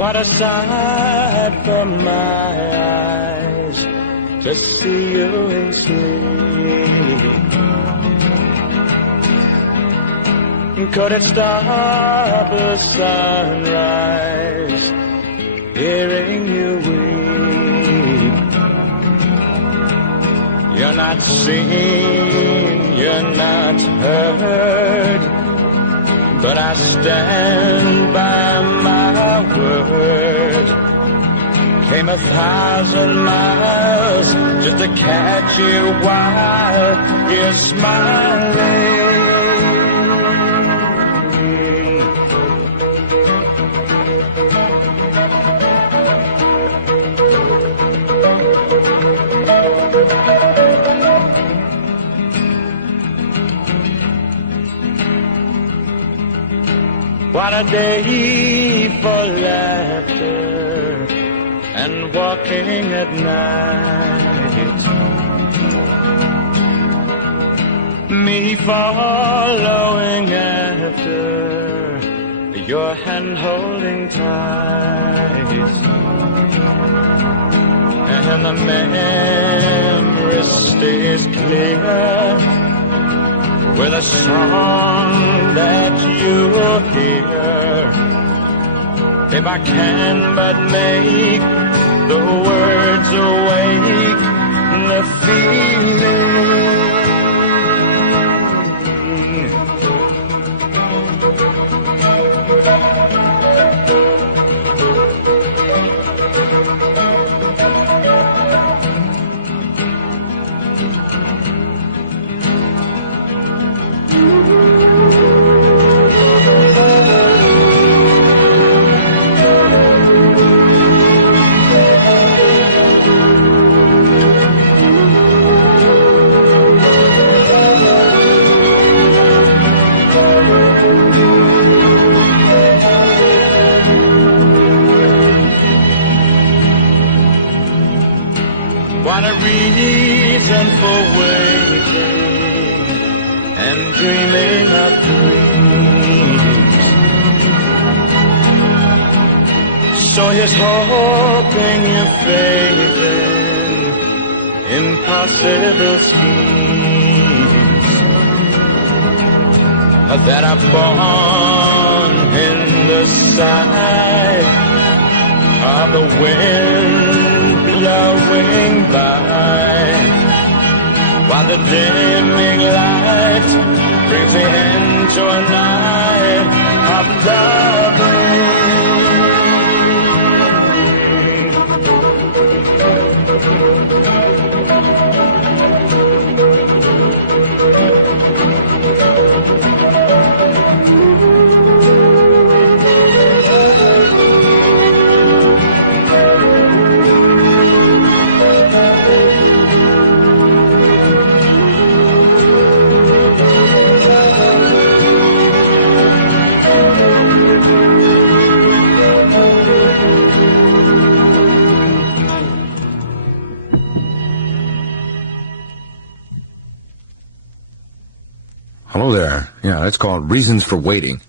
What a sight for my eyes to see you in sleep. Could it stop the sunrise, hearing you weep? You're not seen, you're not heard, but I stand by my word. Came 1,000 miles just to catch you while you're smiling. What a day for laughter and walking at night. Me following after, your hand holding tight. And the memory stays clear with a song that you'll hear. If I can but make the words awake the feeling. What a reason for waiting and dreaming of dreams. So here's hoping you're fading impossible schemes that are born in the sight of the wind blowing by, while the dimming light brings me into a night of loving. Hello there. Yeah, it's called Reasons for Waiting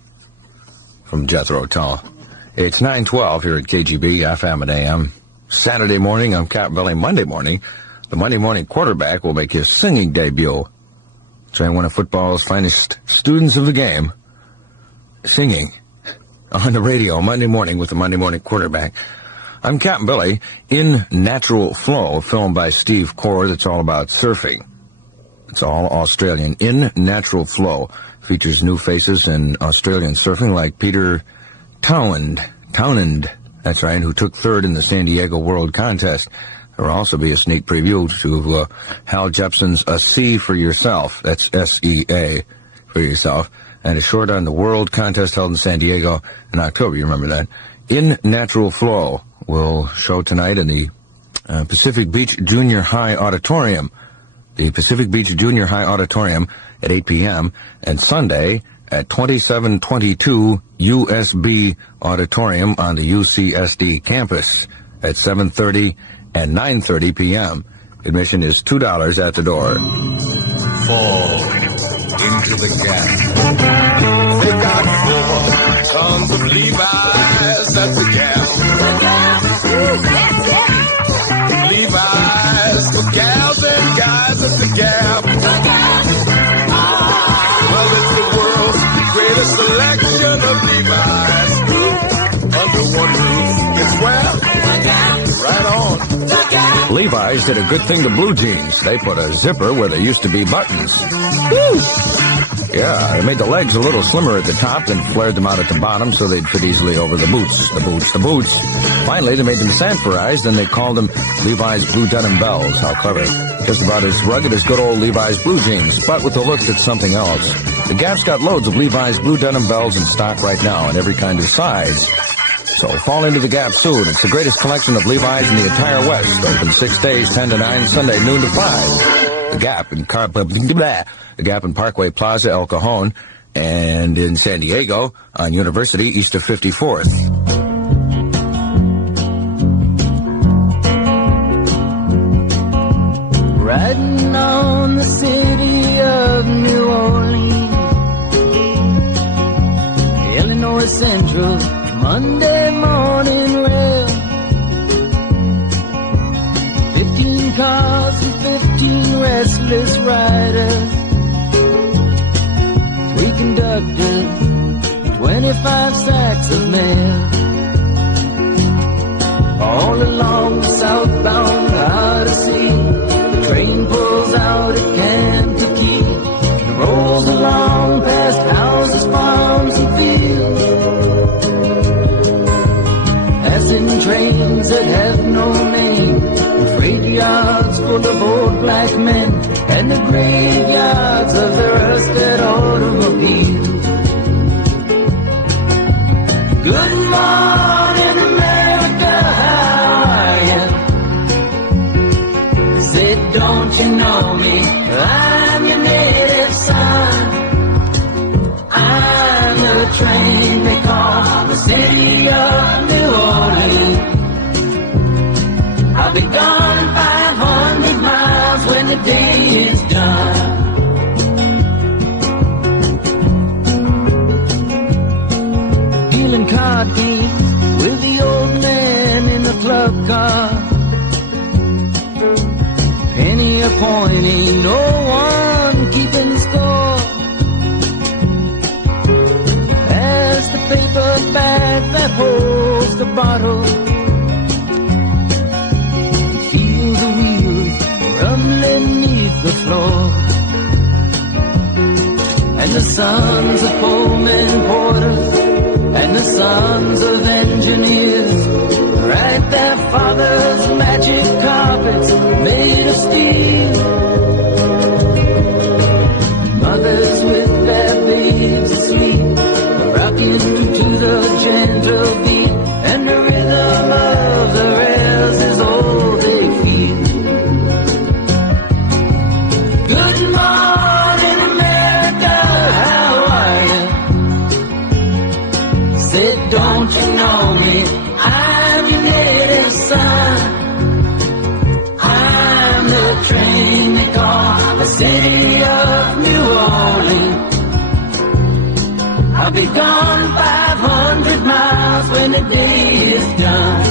from Jethro Tull. It's 9:12 here at KGB, FM and AM. Saturday morning, I'm Gabriel. Monday morning, the Monday morning quarterback will make his singing debut. Trying one of football's finest students of the game, singing on the radio Monday morning with the Monday morning quarterback. I'm Captain Billy in Natural Flow, a film by Steve Core that's all about surfing. It's all Australian. In Natural Flow features new faces in Australian surfing like Peter Townend, that's right, who took third in the San Diego World Contest. There will also be a sneak preview to Hal Jepson's A Sea for Yourself, that's S-E-A, for yourself, and a short on the World Contest held in San Diego in October, you remember that. In Natural Flow will show tonight in the Pacific Beach Junior High Auditorium. The Pacific Beach Junior High Auditorium at 8 p.m. and Sunday at 2722 USB Auditorium on the UCSD campus at 7:30 and 9:30 p.m. Admission is $2 at the door. Fall into the gap. They got 4 tons of Levi's at the gap. Levi's for gals and guys at the gap. Well, it's the world's greatest selection of Levi's. Under one roof, it's well, right on. Levi's did a good thing to blue jeans. They put a zipper where there used to be buttons. Woo! Yeah, they made the legs a little slimmer at the top, then flared them out at the bottom so they'd fit easily over the boots. Finally, they made them Sanforized, and they called them Levi's Blue Denim Bells. How clever. Just about as rugged as good old Levi's blue jeans, but with the looks it's something else. The Gap's got loads of Levi's Blue Denim Bells in stock right now in every kind of size. So fall into the Gap soon. It's the greatest collection of Levi's in the entire West. Open 6 days, 10 to 9, Sunday, noon to 5. The Gap in Parkway Plaza, El Cajon, and in San Diego on University, east of 54th. Riding on the city of New Orleans, Illinois Central, Monday morning rail. 15 cars and 15 restless riders, 3 conductors, 25 sacks of mail. All along the southbound Odyssey, the train pulls out at Kankakee and rolls along past houses, farms, and fields. Passing trains that have no name, and freight yards full of old black men, and the graveyards of their rusted automobiles. Good morning, America, how are you? Say, don't you know me? I'm your native son. I'm the train they call the city of New Orleans. I'll be gone 500 miles when the day is done. Dealing card games with the old man in the club car. Penny a pointy, no one keeping score. As the paper bag that holds the bottle floor. And the sons of postmen, porters, and the sons of engineers write their father's magic carpets made of steel. Mothers with their babes asleep, rocking to the gentle beat, and the rhythm of the rails is all they feel. Good morning, America, how are you? Said, don't you know me? I'm your native son. I'm the train they call the city of New Orleans. I'll be gone 500 miles when the day is done.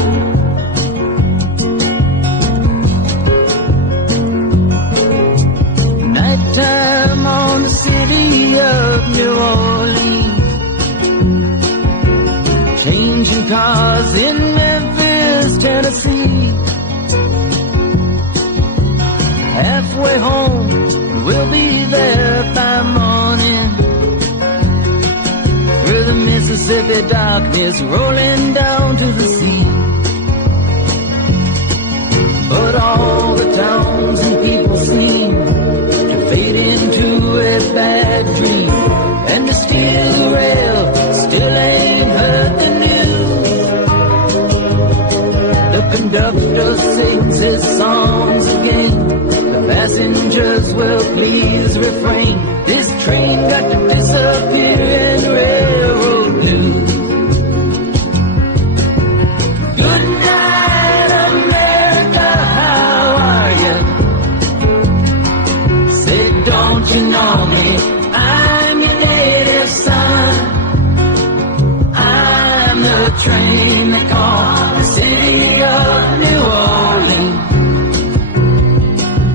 Nighttime on the city of New Orleans, changing cars in Memphis, Tennessee. Halfway home, we'll be there by morning. Through the Mississippi darkness, rolling down to the sea. But all the towns and people seem to fade into a bad dream, and the steel rail still ain't heard the news. The conductor sings his songs again. The passengers will please refrain. This train got to disappear in railroad news. Good night, America, how are you? Say, don't you know me? I'm your native son. I'm the train they call the city of New Orleans.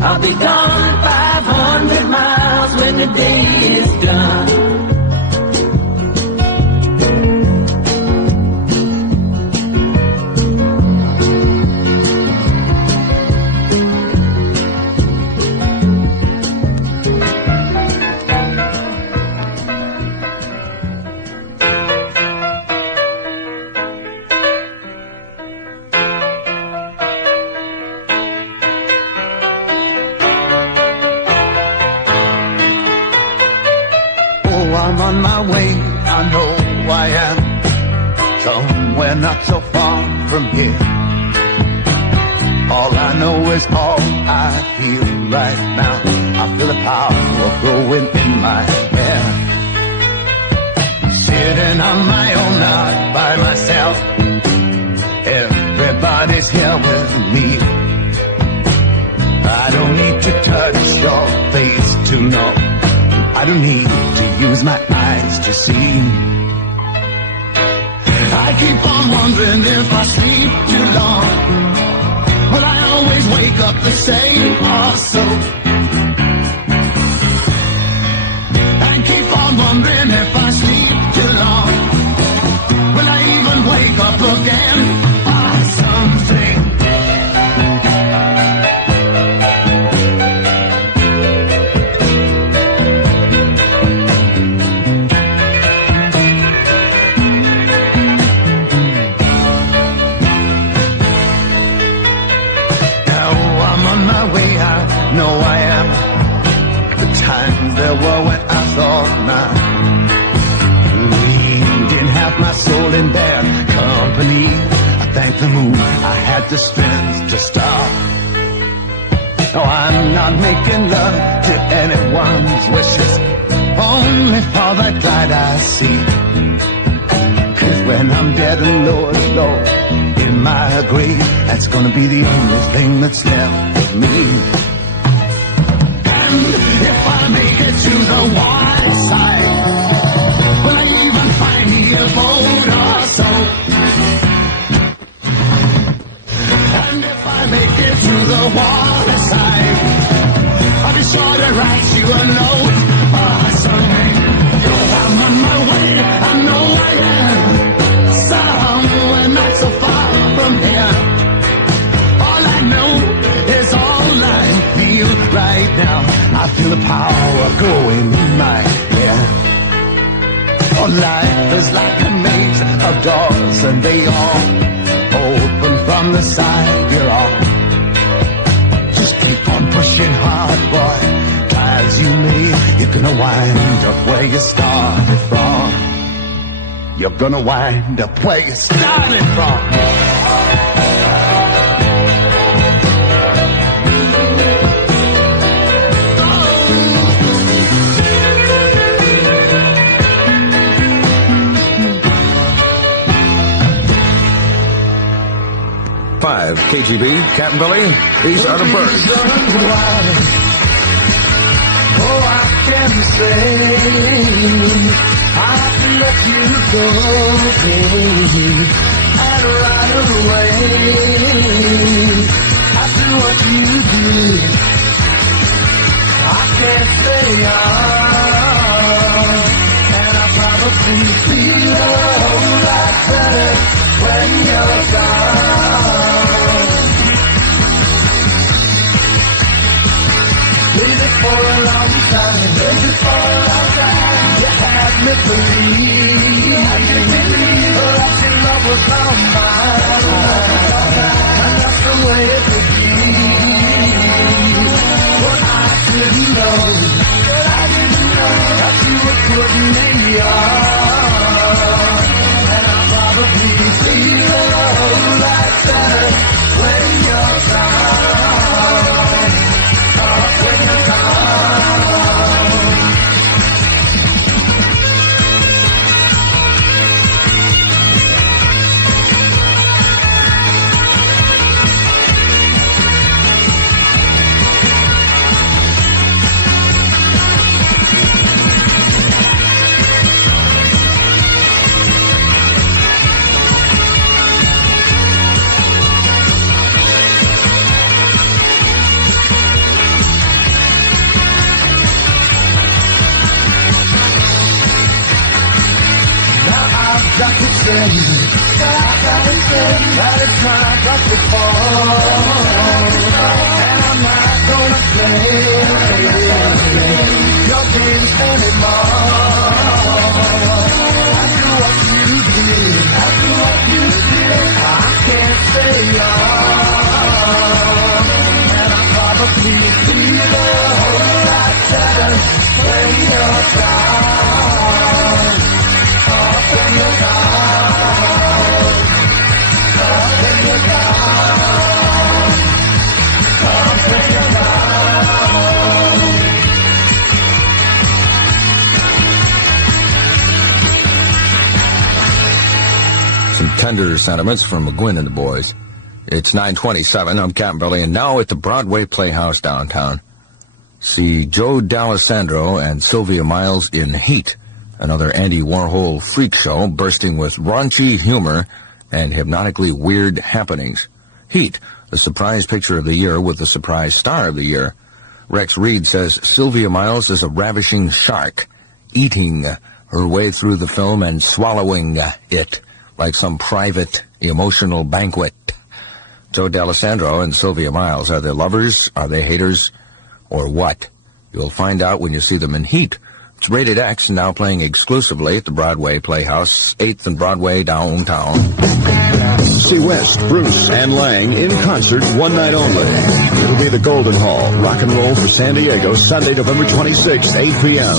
I'll be gone 500 miles when the day is done. I'm on my way, I know I am somewhere not so far from here. All I know is all I feel right now. I feel the power growing in my hair. Sitting on my own, not by myself. Everybody's here with me. I don't need to touch your face to know. I don't need to use my eyes to see. I keep on wondering if I sleep too long. Will I always wake up the same or so? I keep on wondering if I sleep too long. Will I even wake up again or something? No, I am. The times there were when I thought my dream didn't have my soul in their company. I thank the moon I had the strength to stop. No, I'm not making love to anyone's wishes, only for that light I see. 'Cause when I'm dead and Lord, Lord, in my grave, that's gonna be the only thing that's left of me. If I make it to the wide side, will I even find me a boat or so? And if I make it to the water side, I'll be sure to write you a note or something. I'm on my way, I know I am, somewhere not so far from here. All I know is all I feel right now. I feel the power growing in my head. Oh, life is like a maze of doors, and they all open from the side you're on. Just keep on pushing hard, boy. Try as you may, you're gonna wind up where you started from. You're gonna wind up where you started from. 5 KGB, Captain Billy, these are the birds. Oh, I can say I can let you go, baby, and right away after what you did. I can't say and I probably feel a whole lot better when you're gone. Waited for a long time, you had me believe that your love was on mine, and that's the way it would be. But I didn't know that you were putting me on, and I probably feel a whole lot better when you're gone. When you're that it's not like before, and I'm not gonna play your games anymore. After what you did, I can't say and I probably feel a whole lot better when you're gone. When you're gone. When you're gone. When you're gone. Some tender sentiments from McGuinn and the boys. It's 9:27. I'm Captain Billy, and now at the Broadway Playhouse downtown. See Joe D'Alessandro and Sylvia Miles in Heat, another Andy Warhol freak show bursting with raunchy humor and hypnotically weird happenings. Heat, the surprise picture of the year with the surprise star of the year. Rex Reed says Sylvia Miles is a ravishing shark, eating her way through the film and swallowing it like some private, emotional banquet. Joe D'Alessandro and Sylvia Miles, are they lovers, are they haters, or what? You'll find out when you see them in Heat. It's rated X, now playing exclusively at the Broadway Playhouse, 8th and Broadway downtown. See West, Bruce, and Lang in concert one night only. It'll be the Golden Hall, Rock and Roll for San Diego, Sunday, November 26th, 8 p.m.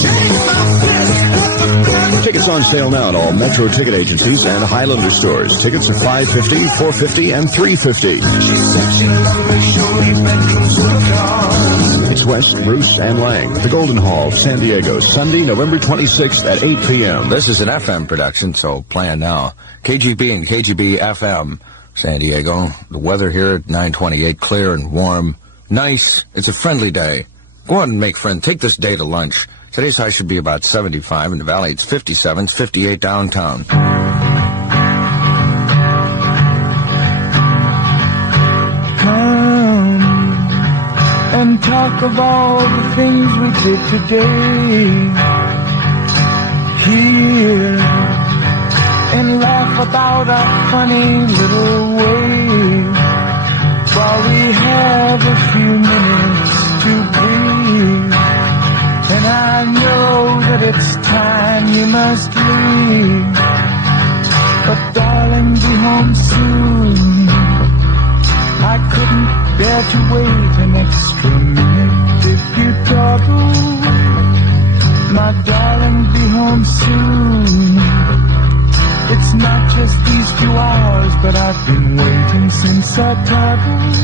Tickets on sale now at all Metro ticket agencies and Highlander stores. Tickets are $5.50, $4.50, and $3.50. It's West, Bruce, and Lang, the Golden Hall, San Diego, Sunday, November 26th at 8 p.m. This is an FM production, so plan now. KGB and KGB FM, San Diego. The weather here at 9:28, clear and warm. Nice. It's a friendly day. Go out and make friends. Take this day to lunch. Today's high should be about 75. In the valley, it's 57. It's 58 downtown. Come and talk of all the things we did today. Here and laugh about our funny little ways while we have a few minutes to breathe. must leave, but darling, be home soon. I couldn't bear to wait an extra minute if you dawdle. My darling, be home soon. It's not just these few hours, but I've been waiting since I toddled,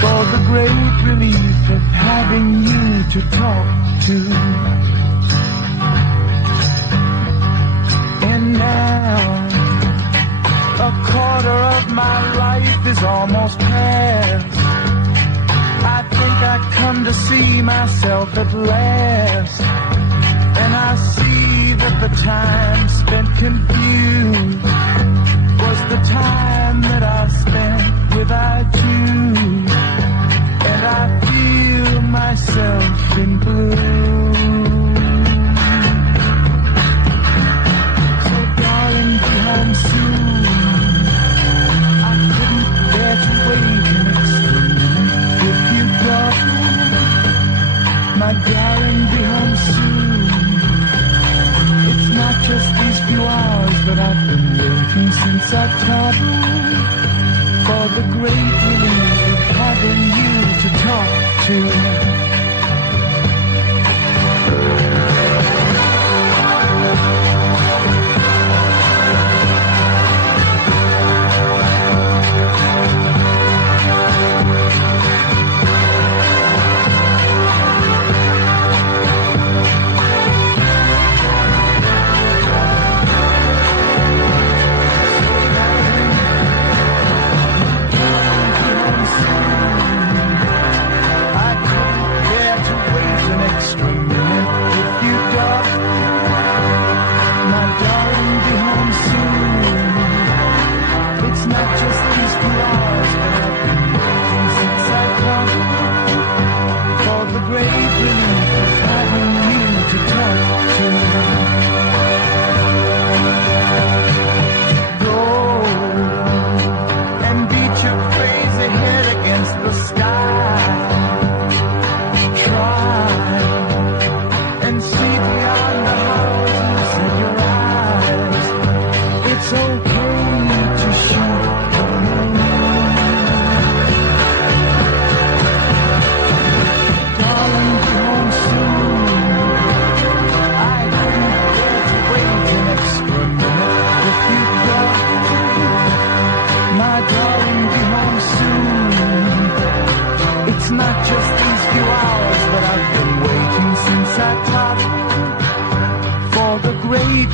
for the great relief of having you to talk to. And now, a quarter of my life is almost past. I think I come to see myself at last, and I see that the time spent confused was the time that I spent without you, and I feel myself in blue. So darling, be home soon. I couldn't bear to wait an extra minute if you got me. My darling, be home soon. It's not just these few hours, but I've been waiting since I toddled, for the great relief of having you to talk to.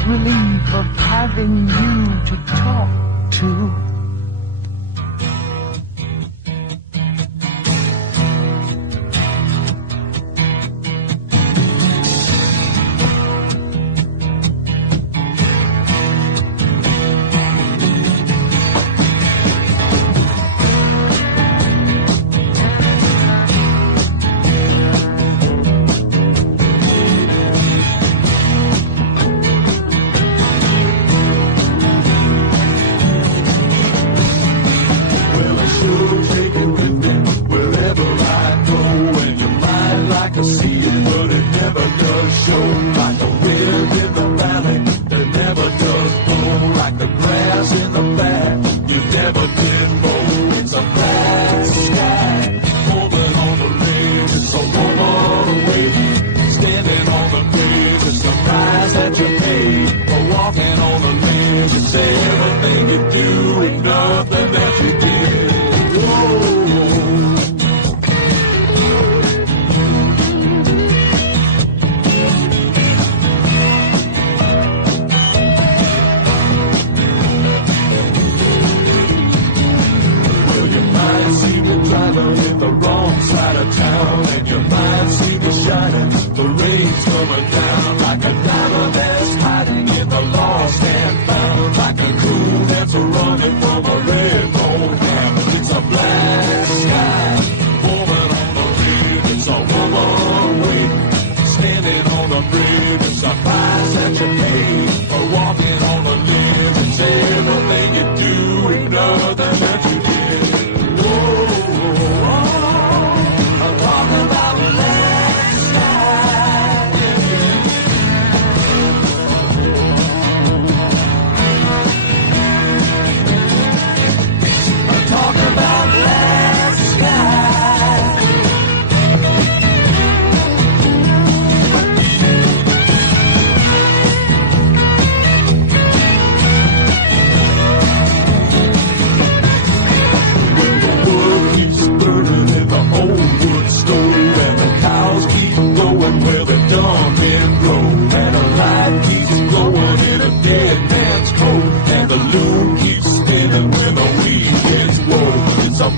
Relief of having you to talk to.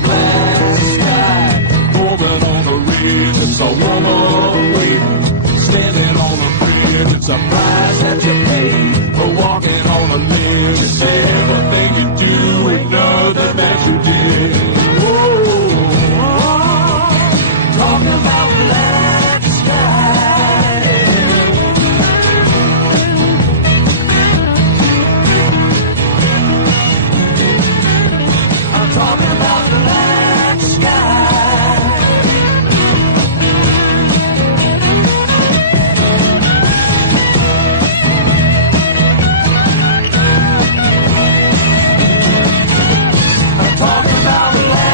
black sky. Moving on the ridge, it's a woman waiting. Standing on the bridge, it's a price that you pay. For walking on a limb, it's everything you do ain't nothing that you did. Talking about black sky. I'm talking about black sky. I'm talking about black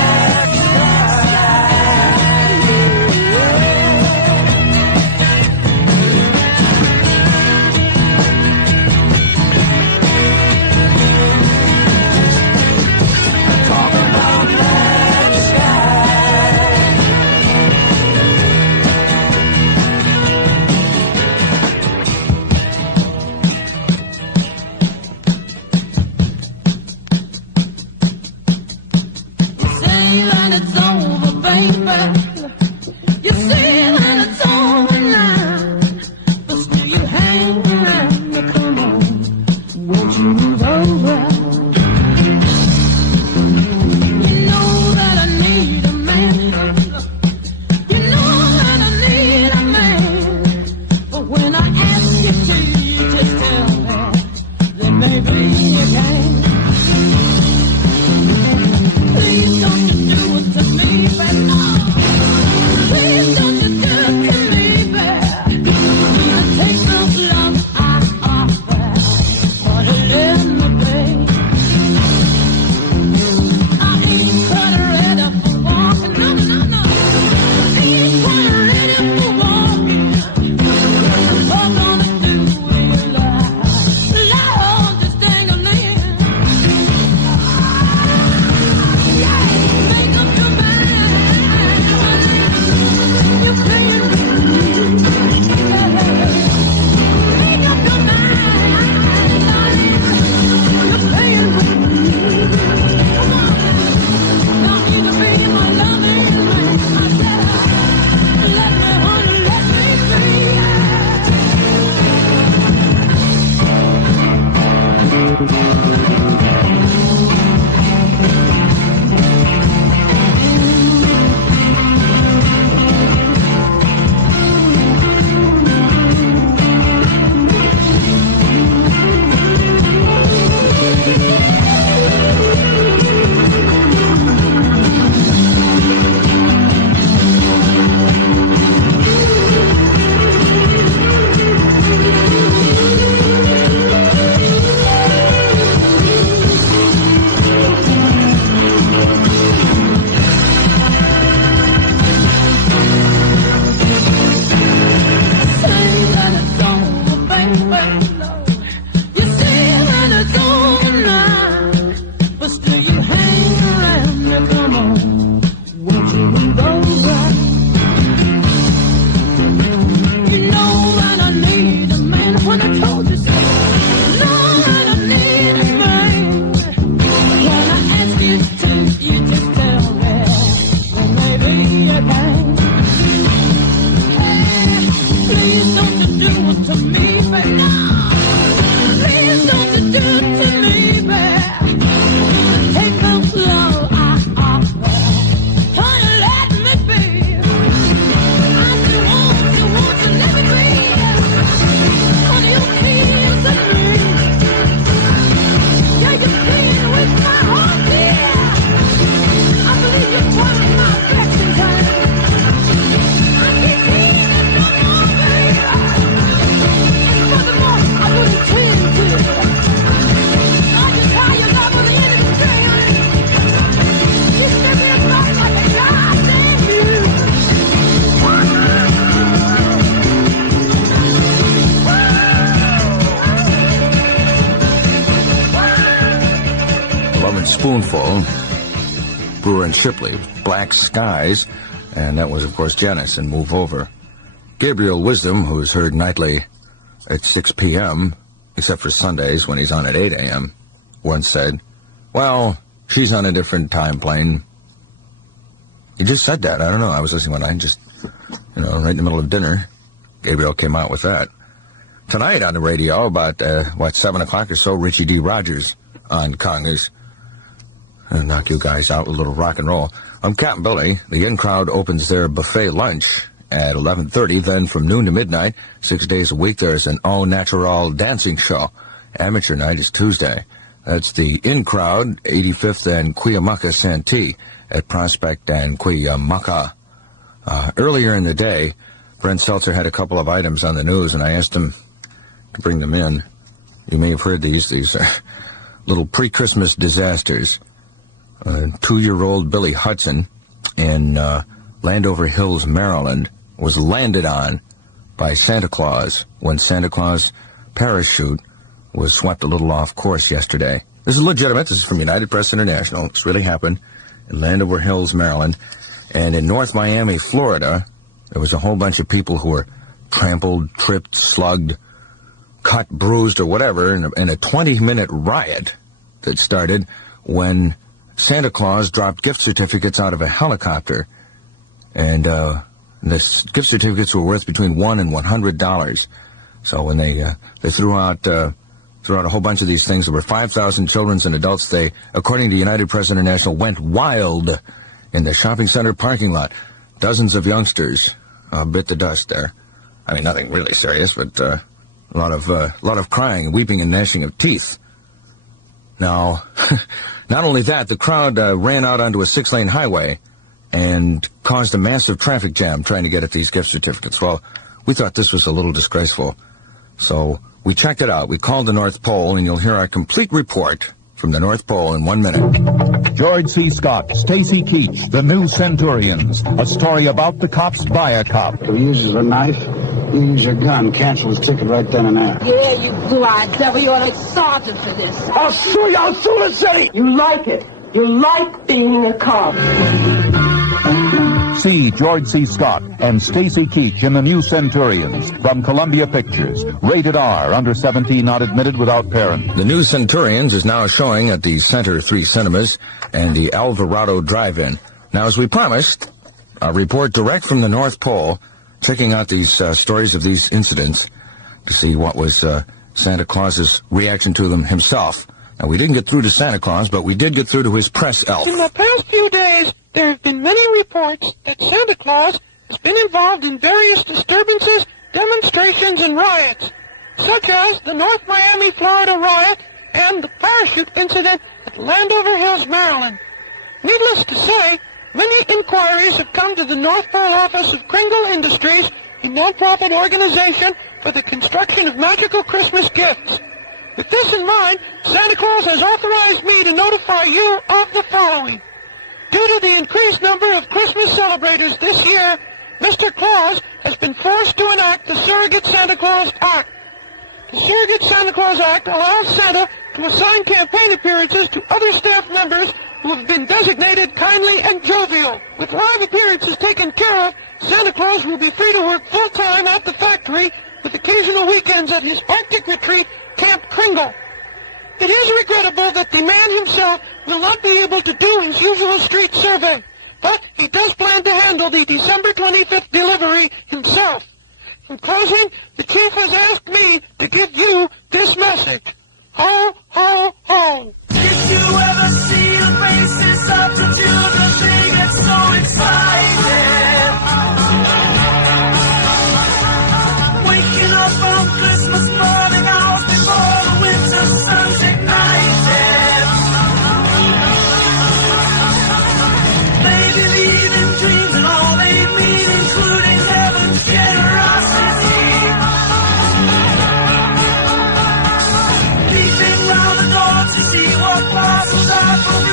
Spoonful, Brewer and Shipley, Black Skies, and that was, of course, Janice and Move Over. Gabriel Wisdom, who is heard nightly at 6 p.m., except for Sundays when he's on at 8 a.m., once said, well, she's on a different time plane. He just said that. I don't know. I was listening one night, just, right in the middle of dinner. Gabriel came out with that. Tonight on the radio, about, 7 o'clock or so, Richie D. Rogers on Congress. I'll knock you guys out with a little rock and roll. I'm Captain Billy. The in-crowd opens their buffet lunch at 11:30. Then from noon to midnight, 6 days a week, there's an all-natural dancing show. Amateur night is Tuesday. That's the in-crowd, 85th and Cuyamaca Santee at Prospect and Cuyamaca. Earlier in the day, Brent Seltzer had a couple of items on the news, and I asked him to bring them in. You may have heard these little pre-Christmas disasters. 2-year-old Billy Hudson in Landover Hills, Maryland, was landed on by Santa Claus when Santa Claus' parachute was swept a little off course yesterday. This is legitimate. This is from United Press International. This really happened in Landover Hills, Maryland. And in North Miami, Florida, there was a whole bunch of people who were trampled, tripped, slugged, cut, bruised, or whatever in a 20-minute riot that started when Santa Claus dropped gift certificates out of a helicopter. And the gift certificates were worth between $1 and $100. So when they threw out a whole bunch of these things, there were 5,000 children and adults. They, according to United Press International, went wild in the shopping center parking lot. Dozens of youngsters bit the dust there. I mean, nothing really serious, but a lot of crying, weeping, and gnashing of teeth. Now, not only that, the crowd ran out onto a 6-lane highway and caused a massive traffic jam trying to get at these gift certificates. Well, we thought this was a little disgraceful, so we checked it out. We called the North Pole, and you'll hear our complete report from the North Pole in 1 minute. George C. Scott, Stacy Keach, The New Centurions. A story about the cops by a cop. If he uses a knife, you use your gun. Cancel his ticket right then and there. Yeah, you blue-eyed devil. You're like sergeant for this. I'll sue you. I'll sue the city. You like it. You like being a cop. See George C. Scott and Stacy Keach in The New Centurions from Columbia Pictures. Rated R, under 17, not admitted without parent. The New Centurions is now showing at the Center 3 Cinemas and the Alvarado Drive-In. Now, as we promised, a report direct from the North Pole, checking out these stories of these incidents to see what was Santa Claus's reaction to them himself. Now, we didn't get through to Santa Claus, but we did get through to his press elf. In the past few days, there have been many reports that Santa Claus has been involved in various disturbances, demonstrations, and riots, such as the North Miami, Florida riot and the parachute incident at Landover Hills, Maryland. Needless to say, many inquiries have come to the North Pole office of Kringle Industries, a non-profit organization for the construction of magical Christmas gifts. With this in mind, Santa Claus has authorized me to notify you of the following. Due to the increased number of Christmas celebrators this year, Mr. Claus has been forced to enact the Surrogate Santa Claus Act. The Surrogate Santa Claus Act allows Santa to assign campaign appearances to other staff members who have been designated kindly and jovial. With live appearances taken care of, Santa Claus will be free to work full-time at the factory with occasional weekends at his Arctic retreat, Camp Kringle. It is regrettable that the man himself will not be able to do his usual street survey, but he does plan to handle the December 25th delivery himself. In closing, the chief has asked me to give you this message. Ho, ho, ho. Did you ever see the faces of the children? They get so excited. Waking up on Christmas morning, hours before the winter sun's ignited. They believe in dreams and all they mean, including heaven's generosity. Peeping round the doors to see what parcels are for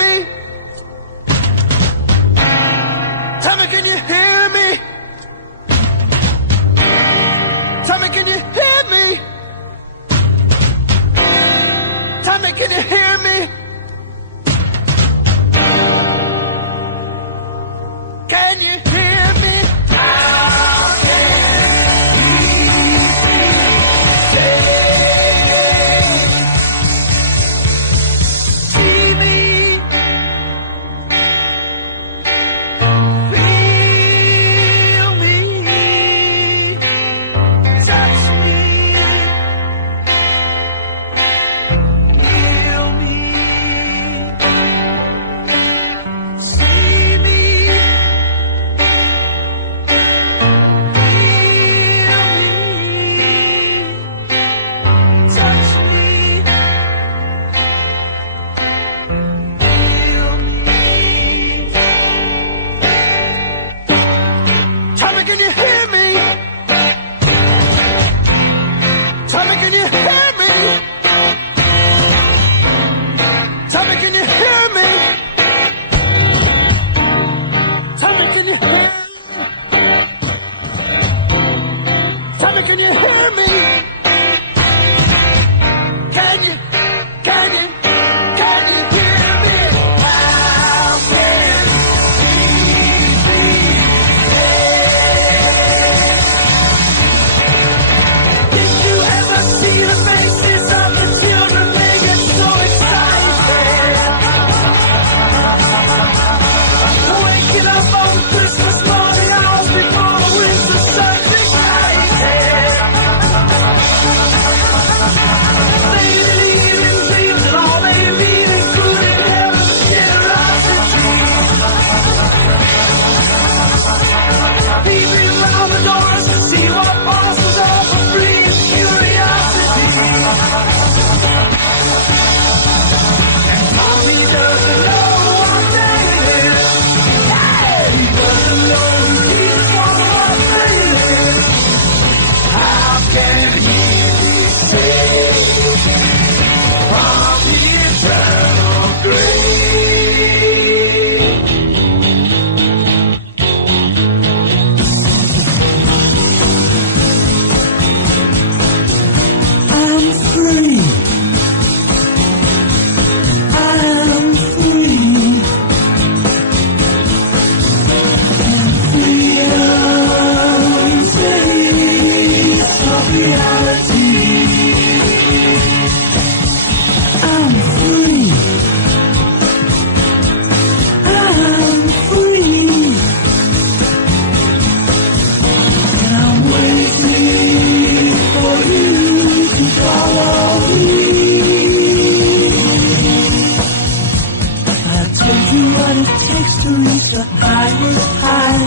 me? Tell me, can you hear me? Tell me, can you hear me? Tell me, can you hear me? Can you hear me? How can we see me? Feel me? Touch me? Feel me? See me? Touch me, feel me. Tell me, can you hear me? Tell me, can you hear me? Tell me, can you hear me? Tell me, can you hear me? Tell me, can you hear me? Can you hear me? How can did you ever see the faces of the children? They get so excited. Waking up on Christmas morning hours before the winter sun ignited. They believe in dreams and all they believe in good and heaven's generosity. Peeping round the doors to see what passes off for free is curiosity. And Mommy doesn't know what day it is. Hey, he doesn't know he's one of our favorites. How can he be saved from the eternal grave? I'm free. I'm free. Freedom stays of reality. I'm free. I'm free. And I'm waiting for you to follow me. I told you what it takes to reach the highest high.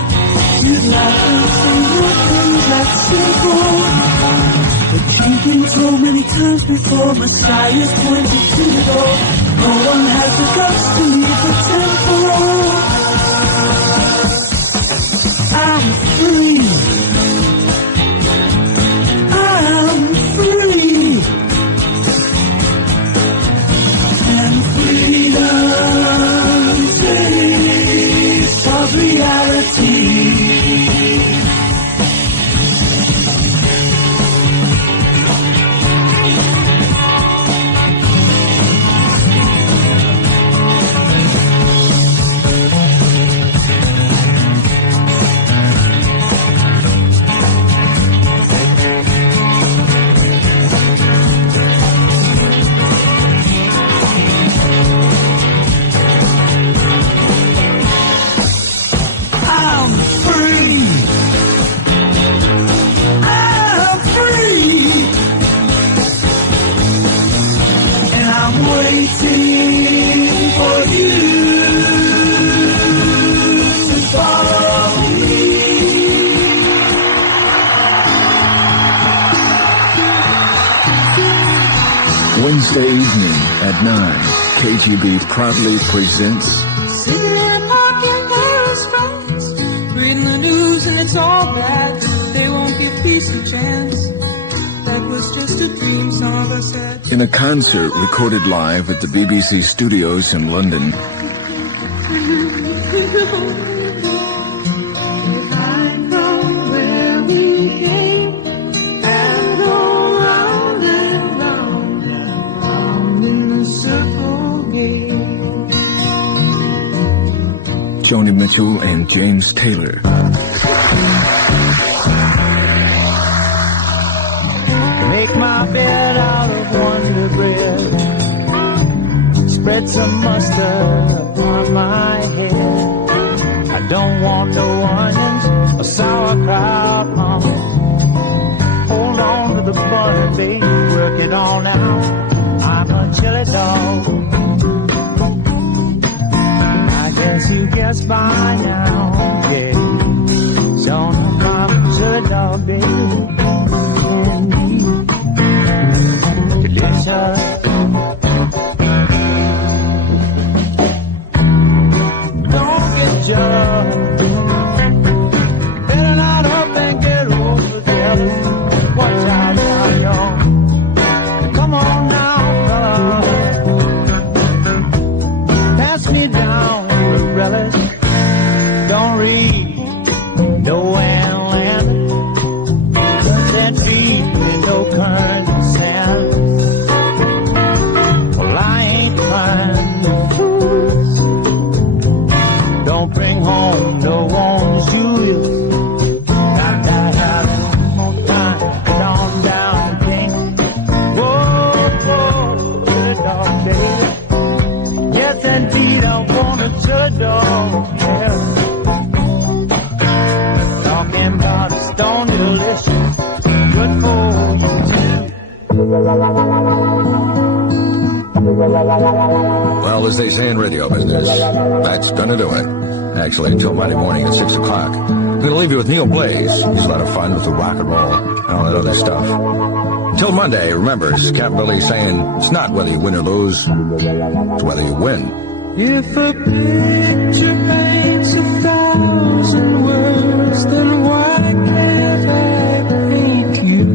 You'd laugh and say nothing that's simple. But you've been told many times before, Messiah's pointed to the door. No one has the guts to leave the temple. I'm free. I'm free. And freedom's taste of reality. Wednesday evening at 9, KGB proudly presents Sitting in a park in Paris, France, reading the news and it's all bad. They won't give peace a chance. That was just a dream some of us had. in a concert recorded live at the BBC studios in London. If I go where we came and go round and round, round in the circle game. Joni Mitchell and James Taylor. Make my bed out of Wonder Bread. Spread some mustard upon my head. I don't want no onions or sauerkraut almonds. Hold on to the butter, baby, work it on out. I'm a chili dog. I guess you guessed by now, yeah. Don't I'm a chili dog, baby. Delicious. Don't get jumped. Better not up and get over there. Watch out now, y'all. Come on now, fella. Pass me down the relish. Don't read no land. That deep in no current sand. Well, I ain't fine with fools. Don't bring home no orange juice. Got to have it more time. Get on down, king. Whoa, whoa, good dog, baby. Yes, indeed, I want a good dog. Yeah. Talking about a stone delicious. Good for you. Well, as they say in radio business, that's gonna do it. Actually, until Monday morning at 6 o'clock. I'm gonna leave you with Neil Blaze. He's a lot of fun with the rock and roll and all that other stuff. Until Monday, remember, as Captain Billy saying, it's not whether you win or lose, it's whether you win. If a picture paints 1,000 words, then why can't I paint you?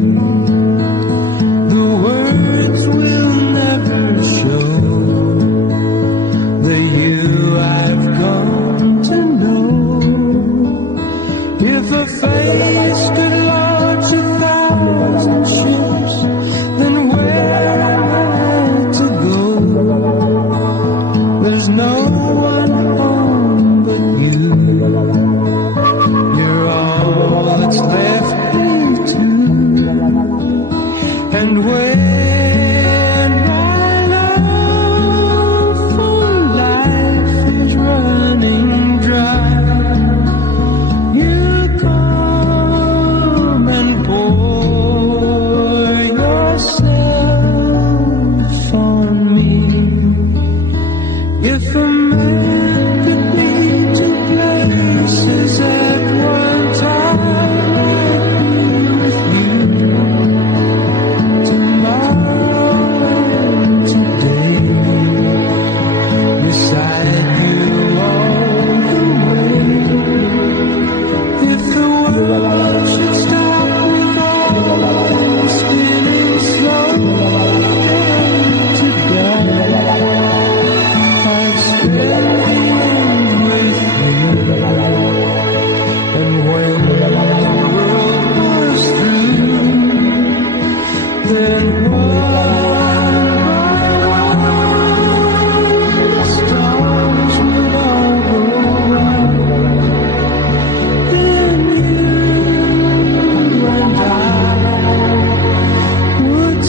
The words will never show the you I've come to know. If a face could launch 1,000 ships, then where am I to go? There's no one home but you. You're all that's left me to. And when my love for life is running dry, you come and pour yourself on me. If a man could be 2 places at one time, with you, tomorrow and today, beside you all the way. If the world should stop with all spinning slowly to die, I'd spend with you. And when the world was through, then the stars would all go round. Then you and I would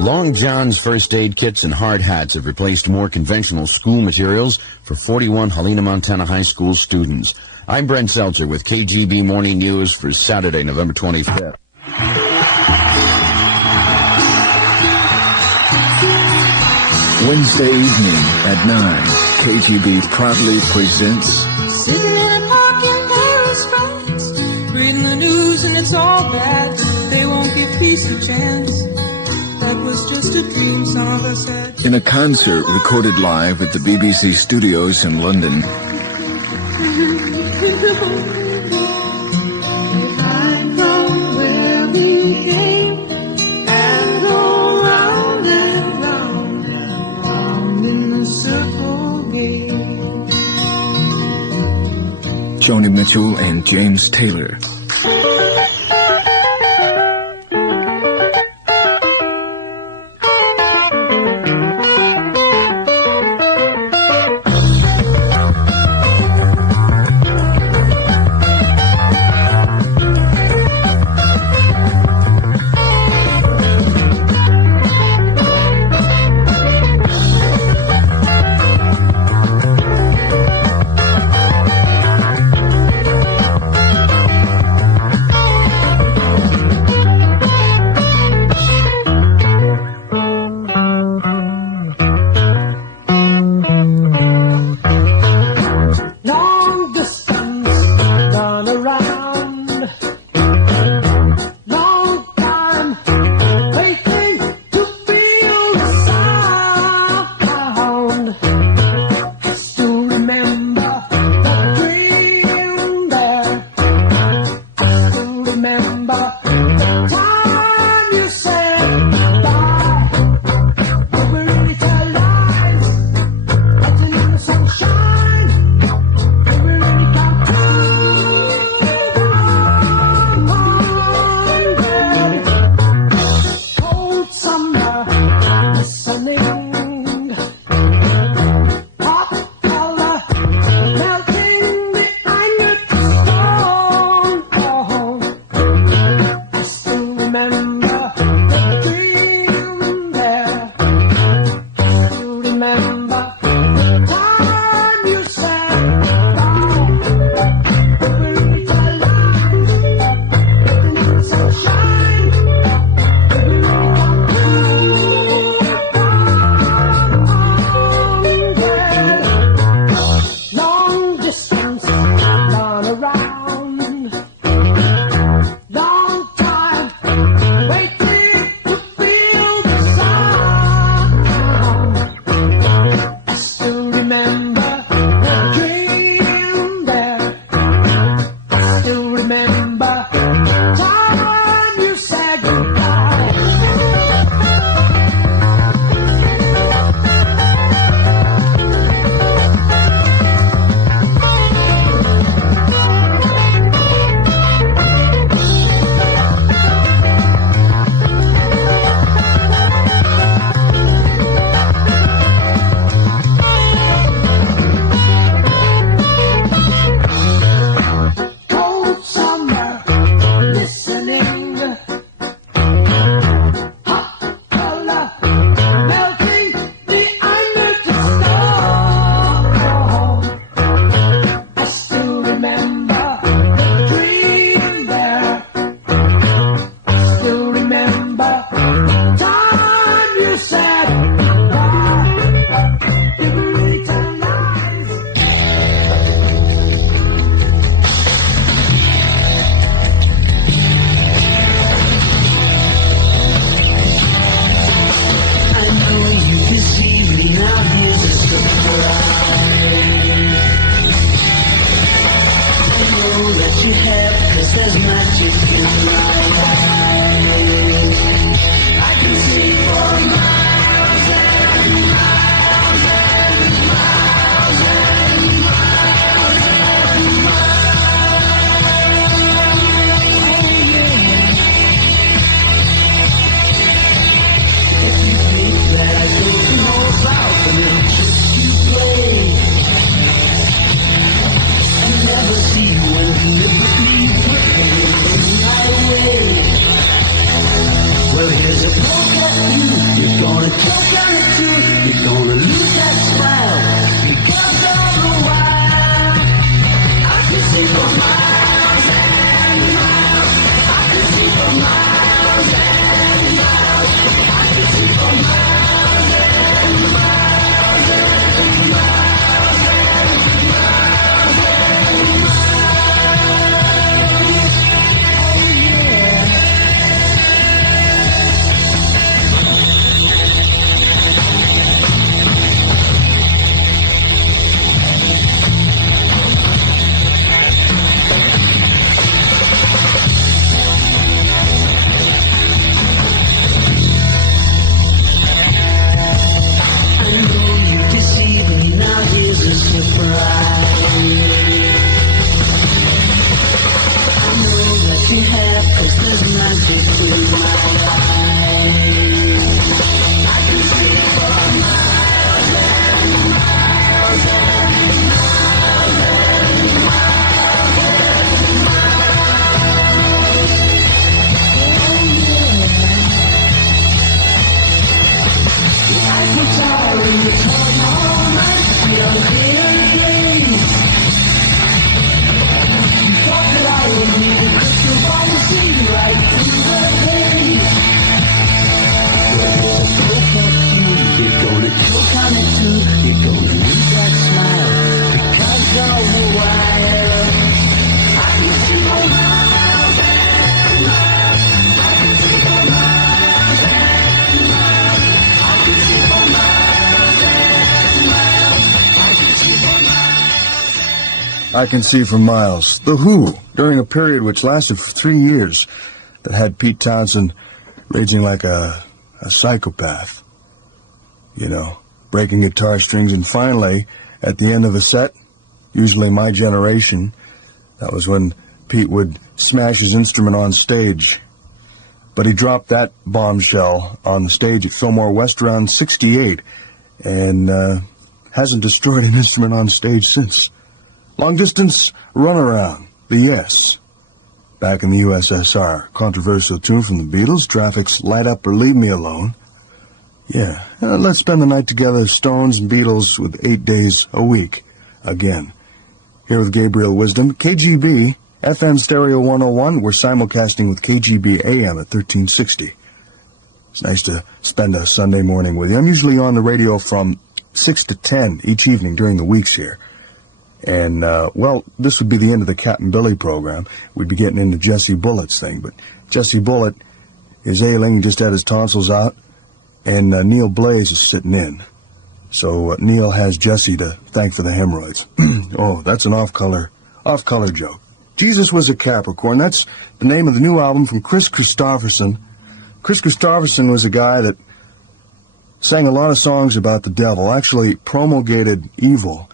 Long John's first aid kits and hard hats have replaced more conventional school materials for 41 Helena, Montana high school students. I'm Brent Seltzer with KGB Morning News for Saturday, November 25th. Wednesday evening at 9, KGB proudly presents Sitting in a park in Paris, France, reading the news and it's all bad. They won't give peace a chance. That was just twisted dreams of us had. In a concert recorded live at the BBC studios in London, Joni Mitchell and James Taylor. I can see for miles. The Who, during a period which lasted for 3 years, that had Pete Townsend raging like a psychopath. You know, breaking guitar strings, and finally, at the end of a set, usually My Generation, that was when Pete would smash his instrument on stage. But he dropped that bombshell on the stage at Fillmore West around 68, and hasn't destroyed an instrument on stage since. Long Distance Runaround, the Yes. Back in the USSR, controversial tune from the Beatles, Traffic's Light Up or Leave Me Alone. Yeah, let's spend the night together, Stones and Beatles, with 8 days a week. Again. Here with Gabriel Wisdom, KGB, FM Stereo 101, we're simulcasting with KGB AM at 1360. It's nice to spend a Sunday morning with you. I'm usually on the radio from 6 to 10 each evening during the weeks here. And, well, this would be the end of the Captain Billy program. We'd be getting into Jesse Bullett's thing, but Jesse Bullitt is ailing, he just had his tonsils out, and Neil Blaze is sitting in. So Neil has Jesse to thank for the hemorrhoids. Oh, that's an off-color joke. Jesus Was a Capricorn. That's the name of the new album from Chris Christopherson. Chris Christopherson was a guy that sang a lot of songs about the devil, actually promulgated evil.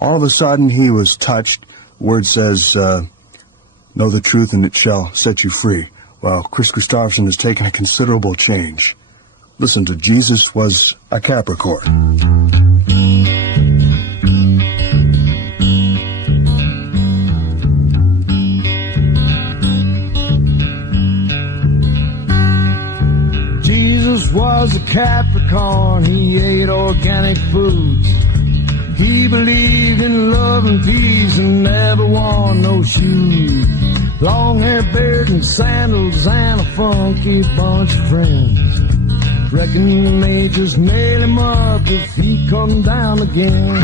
All of a sudden, he was touched. The word says, know the truth and it shall set you free. Well, Chris Christopherson has taken a considerable change. Listen to Jesus Was a Capricorn. Jesus was a Capricorn, he ate organic foods. He believed in love and peace and never wore no shoes. Long hair, beard, and sandals, and a funky bunch of friends. Reckon they just nail him up if he come down again.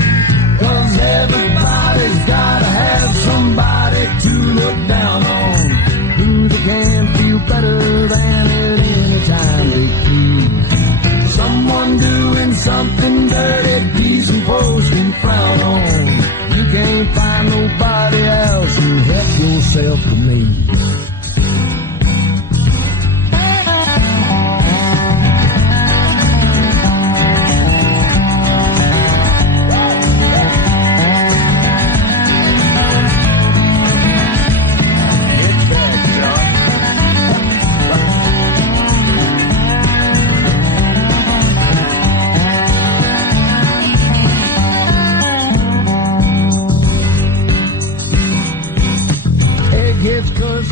'Cause everybody's gotta have somebody to look down on, who they can feel better than at any time they please. Someone doing something dirty, please impose and frown on. You can't find nobody else, you help yourself to me.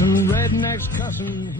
Rednecks cussing.